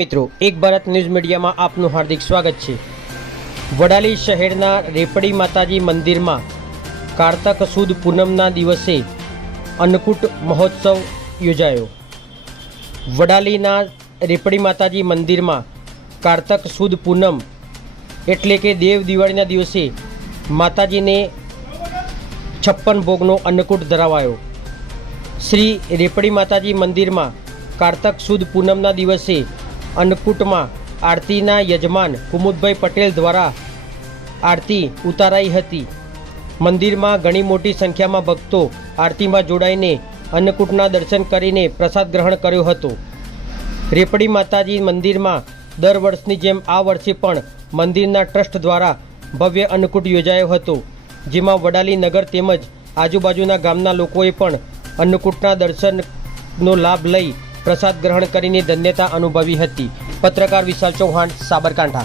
મિત્રો, એક ભારત ન્યૂઝ મીડિયામાં આપનું હાર્દિક સ્વાગત છે. વડાલી શહેરના રેપડી માતાજી મંદિરમાં કારતક સુદ પૂનમના દિવસે અન્નકૂટ મહોત્સવ યોજાયો. વડાલીના રેપડી માતાજી મંદિરમાં કારતક સુદ પૂનમ એટલે કે દેવ દિવાળીના દિવસે માતાજીને છપ્પન ભોગનો અન્નકૂટ ધરાવાયો. શ્રી રેપડી માતાજી મંદિરમાં કારતક સુદ પૂનમના દિવસે અન્નકૂટમાં આરતીના યજમાન કુમુદભાઈ પટેલ દ્વારા આરતી ઉતારાઈ હતી. મંદિરમાં ઘણી મોટી સંખ્યામાં ભક્તો આરતીમાં જોડાઈને અન્નકૂટના દર્શન કરીને પ્રસાદ ગ્રહણ કર્યો હતો. રેપડી માતાજી મંદિરમાં દર વર્ષની જેમ આ વર્ષે પણ મંદિરના ટ્રસ્ટ દ્વારા ભવ્ય અન્નકૂટ યોજાયો હતો, જેમાં વડાલી નગર તેમજ આજુબાજુના ગામના લોકોએ પણ અન્નકૂટના દર્શનનો લાભ લઈ પ્રસાદ ગ્રહણ કરીને ધન્યતા અનુભવી હતી. પત્રકાર વિશાલ ચૌહાણ સાબરકાંઠા.